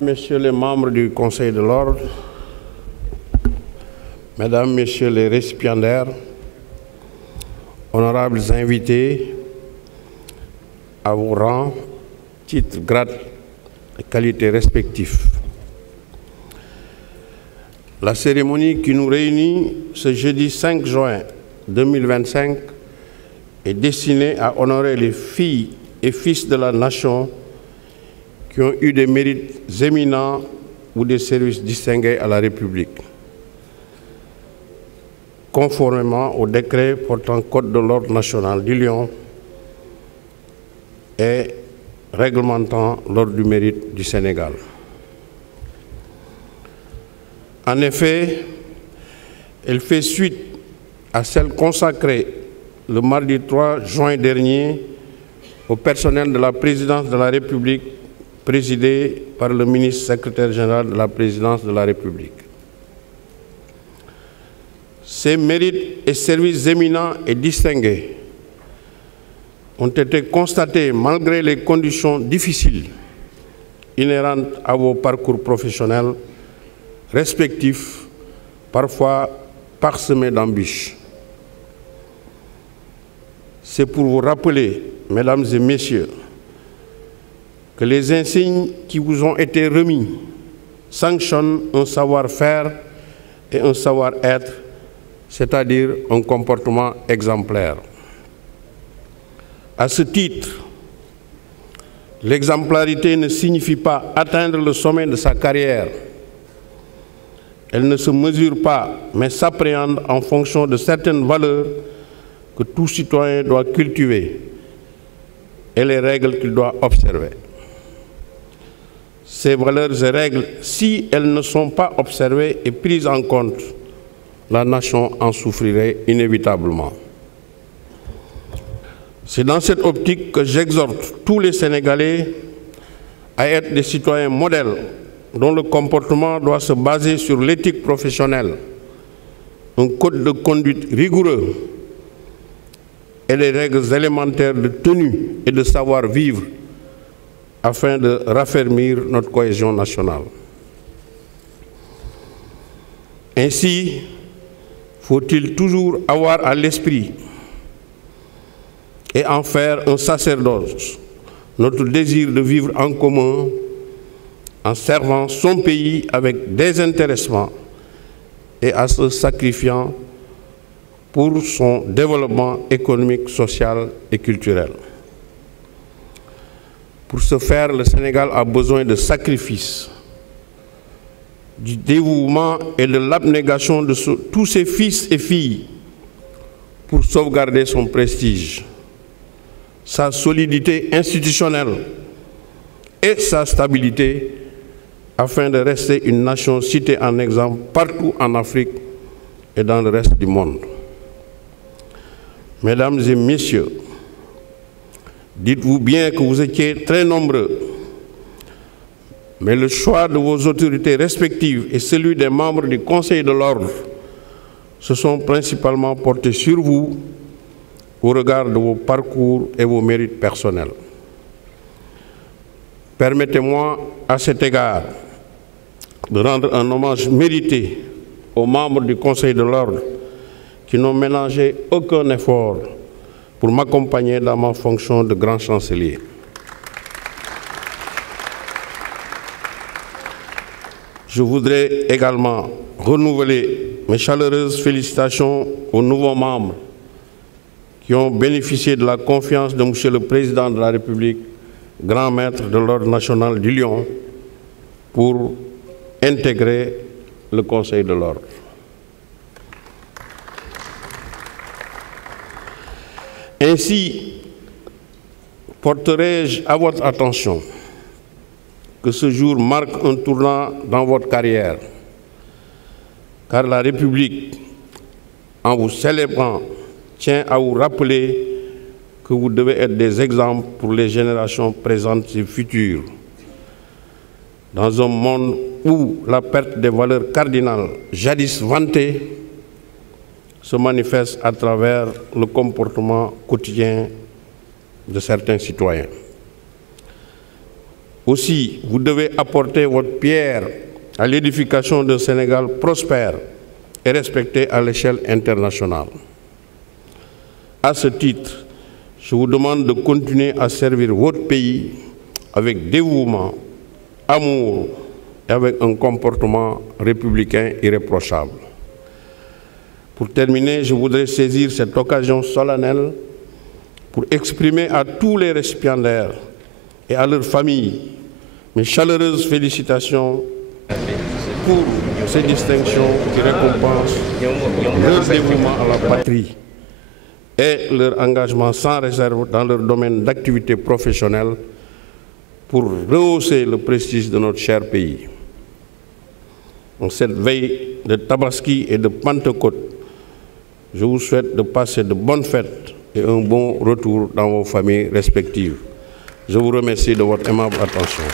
Messieurs les membres du Conseil de l'Ordre, Mesdames, Messieurs les récipiendaires, honorables invités, à vos rangs, titres, grades et qualités respectifs. La cérémonie qui nous réunit ce jeudi 5 juin 2025 est destinée à honorer les filles et fils de la nation qui ont eu des mérites éminents ou des services distingués à la République, conformément au décret portant Code de l'ordre national du Lion et réglementant l'ordre du mérite du Sénégal. En effet, elle fait suite à celle consacrée le mardi 3 juin dernier au personnel de la présidence de la République, présidé par le ministre secrétaire général de la présidence de la République. Ces mérites et services éminents et distingués ont été constatés malgré les conditions difficiles inhérentes à vos parcours professionnels respectifs, parfois parsemés d'embûches. C'est pour vous rappeler, Mesdames et Messieurs, que les insignes qui vous ont été remis sanctionnent un savoir-faire et un savoir-être, c'est-à-dire un comportement exemplaire. À ce titre, l'exemplarité ne signifie pas atteindre le sommet de sa carrière. Elle ne se mesure pas, mais s'appréhende en fonction de certaines valeurs que tout citoyen doit cultiver et les règles qu'il doit observer. Ces valeurs et règles, si elles ne sont pas observées et prises en compte, la nation en souffrirait inévitablement. C'est dans cette optique que j'exhorte tous les Sénégalais à être des citoyens modèles dont le comportement doit se baser sur l'éthique professionnelle, un code de conduite rigoureux et les règles élémentaires de tenue et de savoir-vivre afin de raffermir notre cohésion nationale. Ainsi, faut-il toujours avoir à l'esprit et en faire un sacerdoce notre désir de vivre en commun en servant son pays avec désintéressement et en se sacrifiant pour son développement économique, social et culturel. Pour ce faire, le Sénégal a besoin de sacrifices, du dévouement et de l'abnégation de tous ses fils et filles pour sauvegarder son prestige, sa solidité institutionnelle et sa stabilité afin de rester une nation citée en exemple partout en Afrique et dans le reste du monde. Mesdames et Messieurs, dites-vous bien que vous étiez très nombreux, mais le choix de vos autorités respectives et celui des membres du Conseil de l'Ordre se sont principalement portés sur vous au regard de vos parcours et vos mérites personnels. Permettez-moi à cet égard de rendre un hommage mérité aux membres du Conseil de l'Ordre qui n'ont ménagé aucun effort pour m'accompagner dans ma fonction de grand chancelier. Je voudrais également renouveler mes chaleureuses félicitations aux nouveaux membres qui ont bénéficié de la confiance de Monsieur le Président de la République, grand maître de l'Ordre national du Lion, pour intégrer le Conseil de l'Ordre. Ainsi, porterai-je à votre attention que ce jour marque un tournant dans votre carrière, car la République, en vous célébrant, tient à vous rappeler que vous devez être des exemples pour les générations présentes et futures. Dans un monde où la perte des valeurs cardinales, jadis vantées, se manifeste à travers le comportement quotidien de certains citoyens. Aussi, vous devez apporter votre pierre à l'édification d'un Sénégal prospère et respecté à l'échelle internationale. À ce titre, je vous demande de continuer à servir votre pays avec dévouement, amour et avec un comportement républicain irréprochable. Pour terminer, je voudrais saisir cette occasion solennelle pour exprimer à tous les récipiendaires et à leurs familles mes chaleureuses félicitations pour ces distinctions qui récompensent leur dévouement à la patrie et leur engagement sans réserve dans leur domaine d'activité professionnelle pour rehausser le prestige de notre cher pays. En cette veille de Tabaski et de Pentecôte, je vous souhaite de passer de bonnes fêtes et un bon retour dans vos familles respectives. Je vous remercie de votre aimable attention.